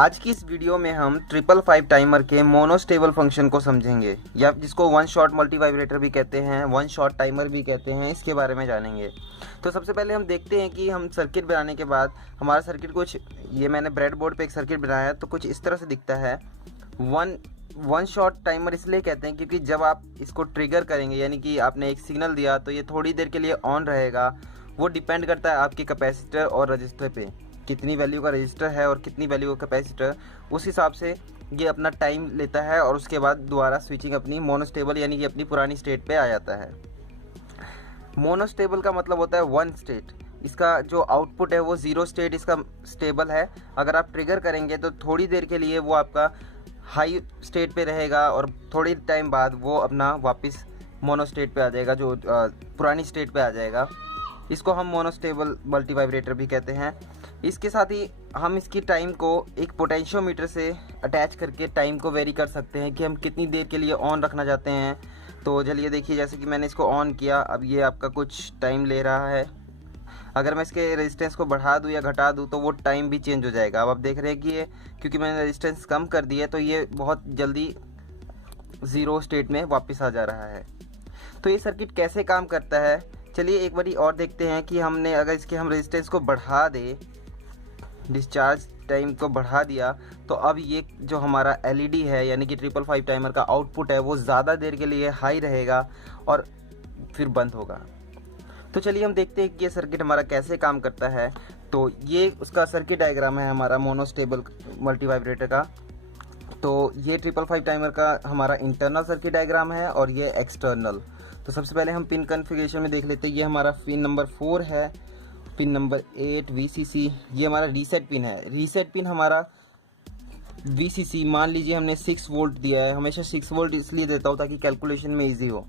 आज की इस वीडियो में हम 555 टाइमर के मोनोस्टेबल फंक्शन को समझेंगे, या जिसको वन शॉट मल्टी वाइब्रेटर भी कहते हैं, वन शॉट टाइमर भी कहते हैं। इसके बारे में जानेंगे। तो सबसे पहले हम देखते हैं कि हम सर्किट बनाने के बाद हमारा सर्किट कुछ, ये मैंने ब्रेड बोर्ड पे एक सर्किट बनाया है तो कुछ इस तरह से दिखता है। वन शॉट टाइमर इसलिए कहते हैं क्योंकि जब आप इसको ट्रिगर करेंगे, यानी कि आपने एक सिग्नल दिया तो ये थोड़ी देर के लिए ऑन रहेगा। वो डिपेंड करता है आपके कैपेसिटर और रजिस्टर पे, कितनी वैल्यू का रजिस्टर है और कितनी वैल्यू का कैपेसिटर, उस हिसाब से ये अपना टाइम लेता है और उसके बाद दोबारा स्विचिंग अपनी मोनोस्टेबल यानी कि अपनी पुरानी स्टेट पे आ जाता है। मोनोस्टेबल का मतलब होता है वन स्टेट। इसका जो आउटपुट है वो ज़ीरो स्टेट इसका स्टेबल है। अगर आप ट्रिगर करेंगे तो थोड़ी देर के लिए वो आपका हाई स्टेट पे रहेगा और थोड़ी टाइम बाद वो अपना वापस मोनो स्टेट पे आ जाएगा, जो पुरानी स्टेट पे आ जाएगा। इसको हम मोनोस्टेबल मल्टी वाइब्रेटर भी कहते हैं। इसके साथ ही हम इसकी टाइम को एक पोटेंशियोमीटर से अटैच करके टाइम को वेरी कर सकते हैं कि हम कितनी देर के लिए ऑन रखना चाहते हैं। तो चलिए देखिए, जैसे कि मैंने इसको ऑन किया, अब ये आपका कुछ टाइम ले रहा है। अगर मैं इसके रेजिस्टेंस को बढ़ा दूं या घटा दूं तो वो टाइम भी चेंज हो जाएगा। अब आप देख रहे हैं कि ये, क्योंकि मैंने रेजिस्टेंस कम कर दिया है तो ये बहुत जल्दी ज़ीरो स्टेट में वापस आ जा रहा है। तो ये सर्किट कैसे काम करता है, चलिए एक बारी और देखते हैं कि हमने अगर इसके हम रेजिस्टेंस को बढ़ा दे, डिस्चार्ज टाइम को बढ़ा दिया, तो अब ये जो हमारा एलईडी है यानी कि 555 टाइमर का आउटपुट है वो ज़्यादा देर के लिए हाई रहेगा और फिर बंद होगा। तो चलिए हम देखते हैं कि ये सर्किट हमारा कैसे काम करता है। तो ये उसका सर्किट डायग्राम है हमारा मोनोस्टेबल मल्टी वाइब्रेटर का। तो ये 555 टाइमर का हमारा इंटरनल सर्किट डायग्राम है और ये एक्सटर्नल। तो सबसे पहले हम पिन कॉन्फ़िगरेशन में देख लेते हैं। ये हमारा पिन नंबर 4 है, पिन नंबर 8 VCC, ये हमारा रीसेट पिन है। रीसेट पिन हमारा VCC, मान लीजिए हमने 6 वोल्ट दिया है, हमेशा 6 वोल्ट इसलिए देता हूँ ताकि कैलकुलेशन में इजी हो।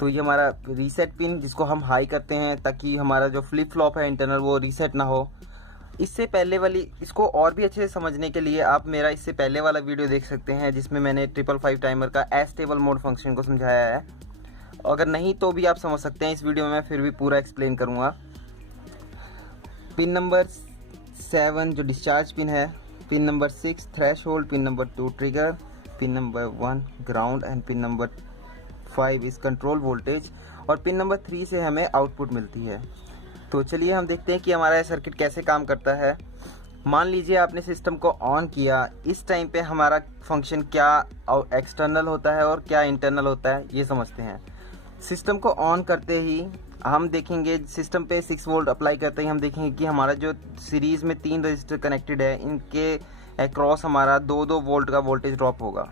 तो ये हमारा रीसेट पिन जिसको हम हाई करते हैं ताकि हमारा जो फ्लिप फ्लॉप है इंटरनल वो रीसेट ना हो। इससे पहले वाली, इसको और भी अच्छे से समझने के लिए आप मेरा इससे पहले वाला वीडियो देख सकते हैं जिसमें मैंने 555 टाइमर का एस्टेबल मोड फंक्शन को समझाया है। अगर नहीं तो भी आप समझ सकते हैं, इस वीडियो में मैं फिर भी पूरा एक्सप्लेन करूँगा। पिन नंबर 7 जो डिस्चार्ज पिन है, pin number 6 threshold, pin number 2 trigger, pin number 1 ground and pin number 5 इस कंट्रोल वोल्टेज, और पिन नंबर 3 से हमें आउटपुट मिलती है। तो चलिए हम देखते हैं कि हमारा सर्किट कैसे काम करता है। मान लीजिए आपने सिस्टम को ऑन किया, इस टाइम पे हमारा फंक्शन क्या एक्सटर्नल होता है और क्या इंटरनल होता है ये समझते हैं। सिस्टम को ऑन करते ही हम देखेंगे, सिस्टम पे 6 वोल्ट अप्लाई करते ही हम देखेंगे कि हमारा जो सीरीज़ में 3 रजिस्टर कनेक्टेड है, इनके अक्रॉस हमारा 2-2 वोल्ट का वोल्टेज ड्रॉप होगा।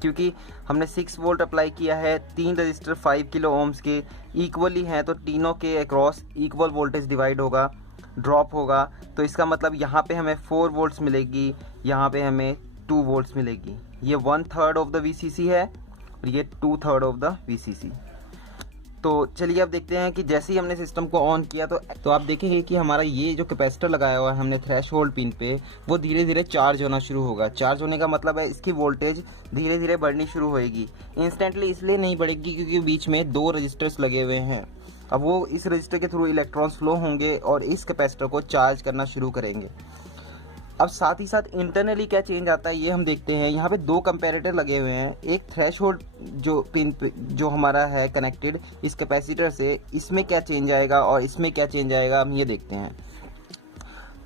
क्योंकि हमने 6 वोल्ट अप्लाई किया है, 3 रजिस्टर 5 किलो ओम्स के इक्वली हैं, तो तीनों के अक्रॉस इक्वल वोल्टेज डिवाइड होगा, ड्रॉप होगा। तो इसका मतलब यहाँ पे हमें 4 वोल्ट्स मिलेगी, यहाँ पे हमें 2 वोल्ट्स मिलेगी। ये 1/3 ऑफ द VCC है और ये 2/3 ऑफ द VCC। तो चलिए अब देखते हैं कि जैसे ही हमने सिस्टम को ऑन किया तो आप देखेंगे कि हमारा ये जो कैपेसिटर लगाया हुआ है हमने थ्रेशोल्ड पिन पे, वो धीरे धीरे चार्ज होना शुरू होगा। चार्ज होने का मतलब है इसकी वोल्टेज धीरे धीरे बढ़नी शुरू होएगी। इंस्टेंटली इसलिए नहीं बढ़ेगी क्योंकि बीच में 2 रजिस्टर्स लगे हुए हैं। अब वो इस रजिस्टर के थ्रू इलेक्ट्रॉन्स फ्लो होंगे और इस कैपेसिटर को चार्ज करना शुरू करेंगे। अब साथ ही साथ इंटरनली क्या चेंज आता है ये हम देखते हैं। यहाँ पे 2 कंपैरेटर लगे हुए हैं, एक थ्रेशोल्ड जो पिन जो हमारा है कनेक्टेड इस कैपेसिटर से, इसमें क्या चेंज आएगा और इसमें क्या चेंज आएगा हम ये देखते हैं।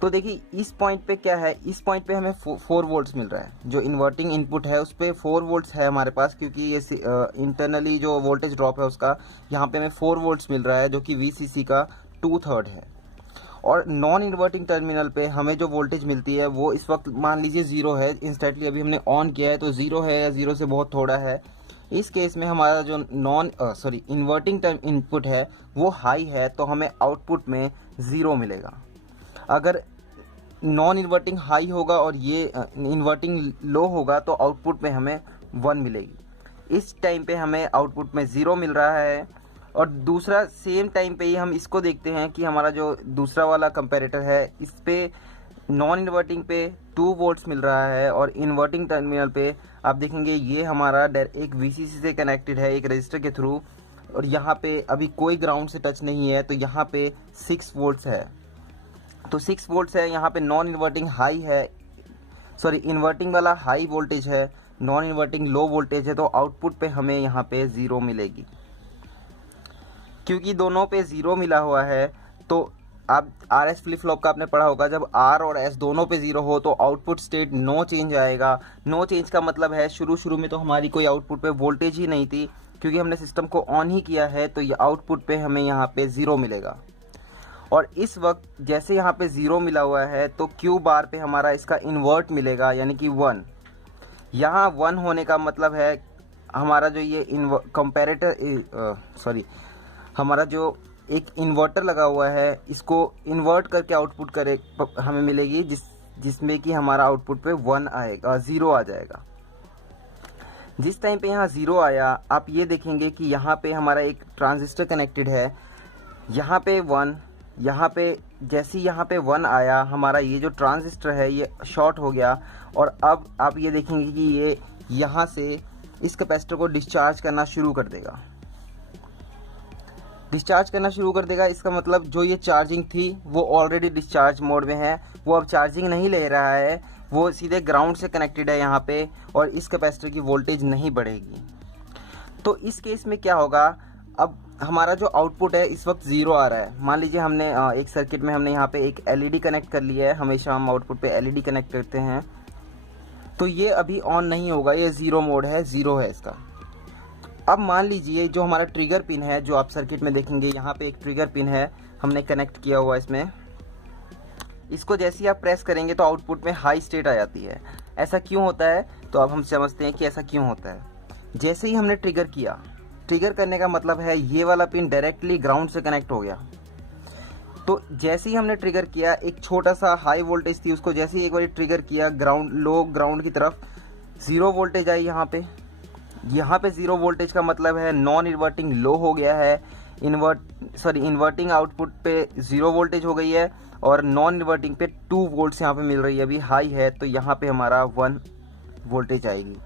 तो देखिए इस पॉइंट पे क्या है, इस पॉइंट पे हमें 4 वोल्ट्स मिल रहा है। जो इन्वर्टिंग इनपुट है उस पर 4 वोल्ट्स है हमारे पास, क्योंकि ये इंटरनली जो वोल्टेज ड्रॉप है उसका यहाँ पे हमें 4 वोल्ट्स मिल रहा है, जो कि VCC का 2/3 है। और नॉन इन्वर्टिंग टर्मिनल पे हमें जो वोल्टेज मिलती है वो इस वक्त मान लीजिए 0 है। इंस्टेंटली अभी हमने ऑन किया है तो 0 है या 0 से बहुत थोड़ा है। इस केस में हमारा जो इन्वर्टिंग टर्म इनपुट है वो हाई है, तो हमें आउटपुट में 0 मिलेगा। अगर नॉन इन्वर्टिंग हाई होगा और ये इन्वर्टिंग लो होगा तो आउटपुट में हमें 1 मिलेगी। इस टाइम पे हमें आउटपुट में 0 मिल रहा है। और दूसरा सेम टाइम पे ही हम इसको देखते हैं कि हमारा जो दूसरा वाला कंपैरेटर है इस पे नॉन इन्वर्टिंग पे 2 वोल्ट्स मिल रहा है और इन्वर्टिंग टर्मिनल पे आप देखेंगे ये हमारा एक VCC से कनेक्टेड है एक रजिस्टर के थ्रू, और यहाँ पे अभी कोई ग्राउंड से टच नहीं है, तो यहाँ पे 6 वोल्ट्स है। तो 6 वोल्ट्स है, यहाँ पे नॉन इन्वर्टिंग हाई है, इन्वर्टिंग वाला हाई वोल्टेज है, नॉन इन्वर्टिंग लो वोल्टेज है, तो आउटपुट पे हमें यहाँ पे 0 मिलेगी। क्योंकि दोनों पे 0 मिला हुआ है तो आप RS फ्लिप फ्लॉप का आपने पढ़ा होगा, जब R और S दोनों पे 0 हो तो आउटपुट स्टेट नो चेंज आएगा। नो चेंज का मतलब है शुरू में तो हमारी कोई आउटपुट पे वोल्टेज ही नहीं थी, क्योंकि हमने सिस्टम को ऑन ही किया है, तो ये आउटपुट पे हमें यहाँ पे 0 मिलेगा। और इस वक्त जैसे यहाँ पे 0 मिला हुआ है तो Q बार पे हमारा इसका इन्वर्ट मिलेगा, यानी कि 1। यहाँ 1 होने का मतलब है हमारा जो ये हमारा जो एक इन्वर्टर लगा हुआ है, इसको इन्वर्ट करके आउटपुट करे हमें मिलेगी, जिसमें कि हमारा आउटपुट पे 1 आएगा, 0 आ जाएगा। जिस टाइम पे यहाँ 0 आया, आप ये देखेंगे कि यहाँ पे हमारा एक ट्रांजिस्टर कनेक्टेड है, यहाँ पे 1, यहाँ पे जैसे ही यहाँ पे 1 आया, हमारा ये जो ट्रांजिस्टर है ये शॉर्ट हो गया। और अब आप ये देखेंगे कि ये यहाँ से इस कैपेसिटर को डिस्चार्ज करना शुरू कर देगा। इसका मतलब जो ये चार्जिंग थी वो ऑलरेडी डिस्चार्ज मोड में है, वो अब चार्जिंग नहीं ले रहा है, वो सीधे ग्राउंड से कनेक्टेड है यहाँ पे, और इस कैपेसिटर की वोल्टेज नहीं बढ़ेगी। तो इस केस में क्या होगा, अब हमारा जो आउटपुट है इस वक्त 0 आ रहा है। मान लीजिए हमने एक सर्किट में हमने यहाँ पे एक LED कनेक्ट कर लिया है, हमेशा हम आउटपुट पे LED कनेक्ट करते हैं, तो ये अभी ऑन नहीं होगा, ये 0 मोड है, 0 है इसका। अब मान लीजिए जो हमारा ट्रिगर पिन है, जो आप सर्किट में देखेंगे यहाँ पे एक ट्रिगर पिन है, हमने कनेक्ट किया हुआ इसमें, इसको जैसे ही आप प्रेस करेंगे तो आउटपुट में हाई स्टेट आ जाती है। ऐसा क्यों होता है, तो अब हम समझते हैं कि ऐसा क्यों होता है। जैसे ही हमने ट्रिगर किया, ट्रिगर करने का मतलब है ये वाला पिन डायरेक्टली ग्राउंड से कनेक्ट हो गया। तो जैसे ही हमने ट्रिगर किया, एक छोटा सा हाई वोल्टेज थी, उसको जैसे ही एक बार ट्रिगर किया ग्राउंड की तरफ, 0 वोल्टेज आई यहाँ पे 0 वोल्टेज का मतलब है नॉन इन्वर्टिंग लो हो गया है, इन्वर्टिंग आउटपुट पे 0 वोल्टेज हो गई है, और नॉन इन्वर्टिंग पे 2 वोल्ट्स यहाँ पे मिल रही है, अभी हाई है, तो यहाँ पे हमारा 1 वोल्टेज आएगी।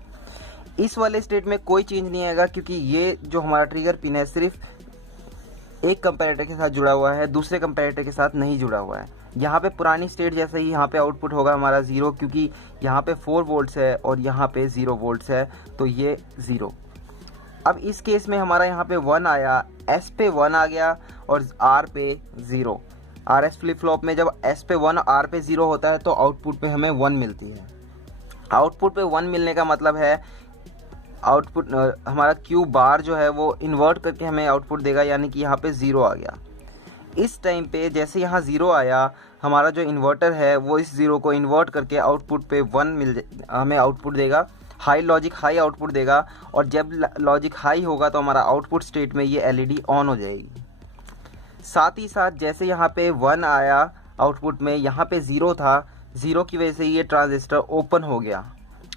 इस वाले स्टेट में कोई चेंज नहीं आएगा, क्योंकि ये जो हमारा ट्रिगर पिन है सिर्फ एक कंपैरेटर के साथ जुड़ा हुआ है, दूसरे कंपैरेटर के साथ नहीं जुड़ा हुआ है। यहाँ पे पुरानी स्टेट जैसे ही यहाँ पे आउटपुट होगा हमारा 0, क्योंकि यहाँ पे 4 वोल्ट्स है और यहाँ पे 0 वोल्ट्स है, तो ये 0। अब इस केस में हमारा यहाँ पे 1 आया, S पे 1 आ गया और R पे 0। RS फ्लिप फ्लॉप में जब S पे 1 R पे 0 होता है तो आउटपुट पे हमें 1 मिलती है। आउटपुट पे 1 मिलने का मतलब है आउटपुट हमारा Q बार जो है वो इन्वर्ट करके हमें आउटपुट देगा, यानी कि यहाँ पे 0 आ गया। इस टाइम पे जैसे यहाँ 0 आया, हमारा जो इन्वर्टर है वो इस 0 को इन्वर्ट करके आउटपुट पे 1 हमें आउटपुट देगा, लॉजिक हाई आउटपुट देगा। और जब लॉजिक हाई होगा तो हमारा आउटपुट स्टेट में ये LED ऑन हो जाएगी। साथ ही साथ जैसे यहाँ पे 1 आया आउटपुट में, यहाँ पे 0 था, 0 की वजह से ये ट्रांजिस्टर ओपन हो गया।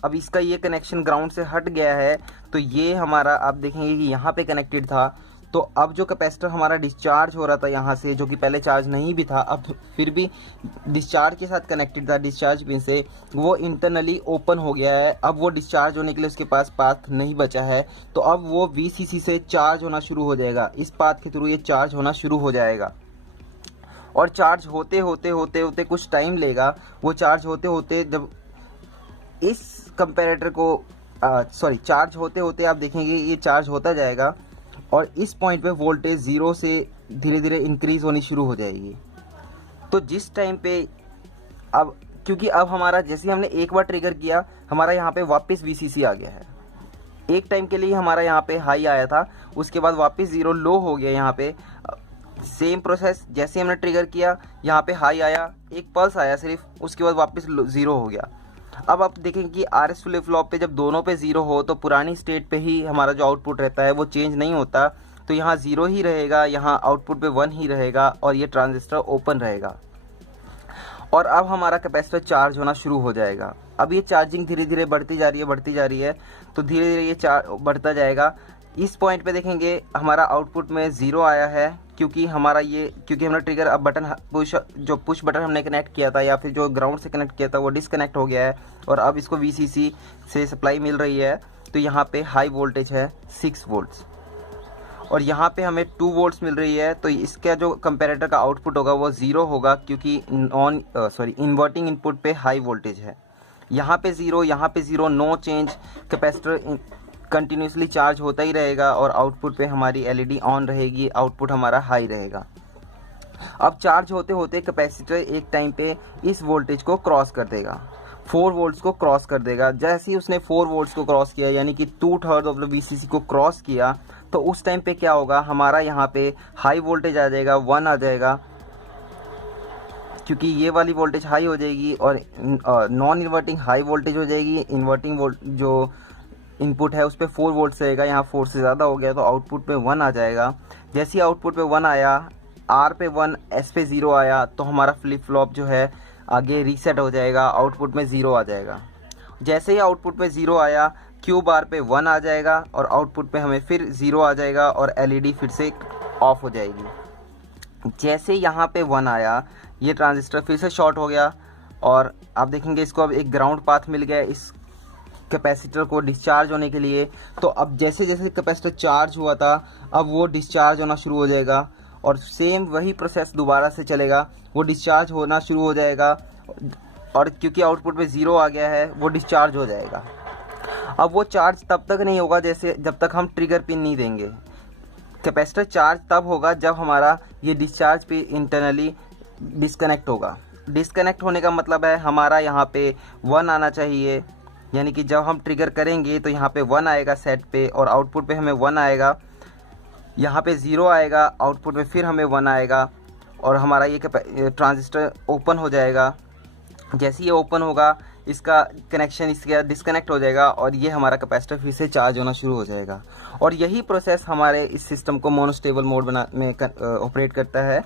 अब इसका ये कनेक्शन ग्राउंड से हट गया है, तो ये हमारा आप देखेंगे कि यहाँ पे कनेक्टेड था, तो अब जो कैपेसिटर हमारा डिस्चार्ज हो रहा था यहाँ से, जो कि पहले चार्ज नहीं भी था, अब फिर भी डिस्चार्ज के साथ कनेक्टेड था डिस्चार्ज पिन से, वो इंटरनली ओपन हो गया है। अब वो डिस्चार्ज होने के लिए उसके पास पाथ नहीं बचा है, तो अब वो VCC से चार्ज होना शुरू हो जाएगा, इस पाथ के थ्रू ये चार्ज होना शुरू हो जाएगा। और चार्ज होते होते कुछ टाइम लेगा। वो चार्ज होते होते जब इस कंपैरेटर को चार्ज होते होते आप देखेंगे ये चार्ज होता जाएगा, और इस पॉइंट पे वोल्टेज 0 से धीरे धीरे इंक्रीज होनी शुरू हो जाएगी। तो जिस टाइम पे अब, क्योंकि अब हमारा जैसे हमने एक बार ट्रिगर किया, हमारा यहाँ पे वापस VCC आ गया है। एक टाइम के लिए हमारा यहाँ पे हाई आया था, उसके बाद वापस 0 लो हो गया। यहाँ पे सेम प्रोसेस, जैसे हमने ट्रिगर किया यहाँ पे हाई आया, एक पल्स आया सिर्फ, उसके बाद वापस 0 हो गया। अब आप देखेंगे कि RS फ्लिप फ्लॉप पे जब दोनों पे 0 हो तो पुरानी स्टेट पे ही हमारा जो आउटपुट रहता है वो चेंज नहीं होता, तो यहाँ 0 ही रहेगा, यहाँ आउटपुट पे 1 ही रहेगा, और ये ट्रांजिस्टर ओपन रहेगा। और अब हमारा कैपेसिटर चार्ज होना शुरू हो जाएगा। अब ये चार्जिंग धीरे धीरे बढ़ती जा रही है, तो धीरे धीरे ये बढ़ता जाएगा। इस पॉइंट पे देखेंगे हमारा आउटपुट में 0 आया है, क्योंकि हमने ट्रिगर अब बटन पुश बटन हमने कनेक्ट किया था, या फिर जो ग्राउंड से कनेक्ट किया था वो डिसकनेक्ट हो गया है, और अब इसको VCC से सप्लाई मिल रही है। तो यहाँ पे हाई वोल्टेज है 6 वोल्ट्स, और यहाँ पे हमें 2 वोल्ट्स मिल रही है। तो इसका जो कंपैरेटर का आउटपुट होगा वो 0 होगा, क्योंकि इन्वर्टिंग इनपुट पे हाई वोल्टेज है। यहाँ पे ज़ीरो, यहाँ पे zero, no change, capacitor continuously charge होता ही रहेगा और आउटपुट पे हमारी एलईडी ऑन रहेगी, आउटपुट हमारा हाई रहेगा। अब चार्ज होते होते कैपेसिटर एक टाइम पे इस वोल्टेज को क्रॉस कर देगा, 4 वोल्ट्स को क्रॉस कर देगा। जैसे ही उसने 4 वोल्ट्स को क्रॉस किया, यानी कि 2/3 ऑफ द VCC को क्रॉस किया, तो उस टाइम पे क्या होगा, हमारा यहाँ पे हाई वोल्टेज आ जाएगा, 1 आ जाएगा, क्योंकि ये वाली वोल्टेज हाई हो जाएगी और नॉन इन्वर्टिंग हाई वोल्टेज हो जाएगी। इन्वर्टिंग जो इनपुट है उस पर 4 वोल्ट्स रहेगा, यहाँ 4 से ज़्यादा हो गया तो आउटपुट पे 1 आ जाएगा। जैसे ही आउटपुट पे 1 आया, आर पे 1, एस पे 0 आया, तो हमारा फ्लिप फ्लॉप जो है आगे रीसेट हो जाएगा, आउटपुट में 0 आ जाएगा। जैसे ही आउटपुट पे 0 आया, क्यू बार पे 1 आ जाएगा और आउटपुट पे हमें फिर 0 आ जाएगा और एलईडी फिर से ऑफ हो जाएगी। जैसे यहाँ पे 1 आया, ये ट्रांजिस्टर फिर से शॉर्ट हो गया और आप देखेंगे इसको अब एक ग्राउंड पाथ मिल गया इस कैपेसिटर को डिस्चार्ज होने के लिए। तो अब जैसे जैसे कैपेसिटर चार्ज हुआ था, अब वो डिस्चार्ज होना शुरू हो जाएगा और सेम वही प्रोसेस दोबारा से चलेगा, वो डिस्चार्ज होना शुरू हो जाएगा और क्योंकि आउटपुट पे 0 आ गया है, वो डिस्चार्ज हो जाएगा। अब वो चार्ज तब तक नहीं होगा जब तक हम ट्रिगर पिन नहीं देंगे। कैपेसिटर चार्ज तब होगा जब हमारा ये डिस्चार्ज पिन इंटरनली डिस्कनेक्ट होगा। डिस्कनेक्ट होने का मतलब है हमारा यहाँ पे 1 आना चाहिए, यानी कि जब हम ट्रिगर करेंगे तो यहाँ पे 1 आएगा सेट पे और आउटपुट पे हमें 1 आएगा, यहाँ पे 0 आएगा, आउटपुट में फिर हमें 1 आएगा और हमारा ये ट्रांजिस्टर ओपन हो जाएगा। जैसे ये ओपन होगा, इसका कनेक्शन इसका डिस्कनेक्ट हो जाएगा और ये हमारा कैपेसिटर फिर से चार्ज होना शुरू हो जाएगा। और यही प्रोसेस हमारे इस सिस्टम को मोनोस्टेबल मोड में ऑपरेट करता है।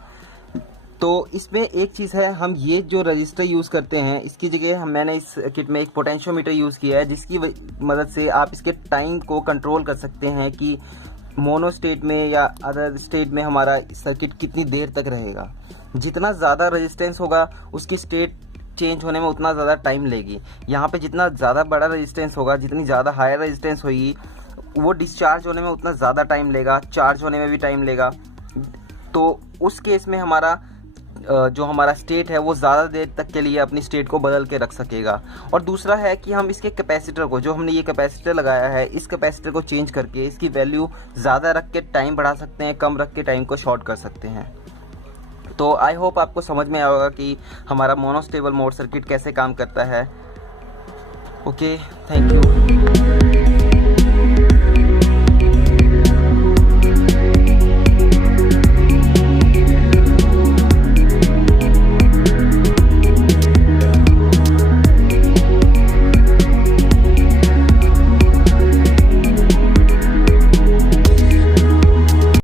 तो इसमें एक चीज़ है, हम ये जो रजिस्टर यूज़ करते हैं, इसकी जगह मैंने इस किट में एक पोटेंशियोमीटर यूज़ किया है, जिसकी मदद से आप इसके टाइम को कंट्रोल कर सकते हैं कि मोनो स्टेट में या अदर स्टेट में हमारा सर्किट कितनी देर तक रहेगा। जितना ज़्यादा रेजिस्टेंस होगा, उसकी स्टेट चेंज होने में उतना ज़्यादा टाइम लेगी। यहाँ पे जितना ज़्यादा बड़ा रेजिस्टेंस होगा, जितनी ज़्यादा हायर रेजिस्टेंस होगी, वो डिस्चार्ज होने में उतना ज़्यादा टाइम लेगा, चार्ज होने में भी टाइम लेगा। तो उस केस में हमारा जो हमारा स्टेट है वो ज़्यादा देर तक के लिए अपनी स्टेट को बदल के रख सकेगा। और दूसरा है कि हम इसके कैपेसिटर को, जो हमने ये कैपेसिटर लगाया है, इस कैपेसिटर को चेंज करके इसकी वैल्यू ज़्यादा रख के टाइम बढ़ा सकते हैं, कम रख के टाइम को शॉर्ट कर सकते हैं। तो आई होप आपको समझ में आएगा कि हमारा मोनोस्टेबल मोड सर्किट कैसे काम करता है। Okay, thank you.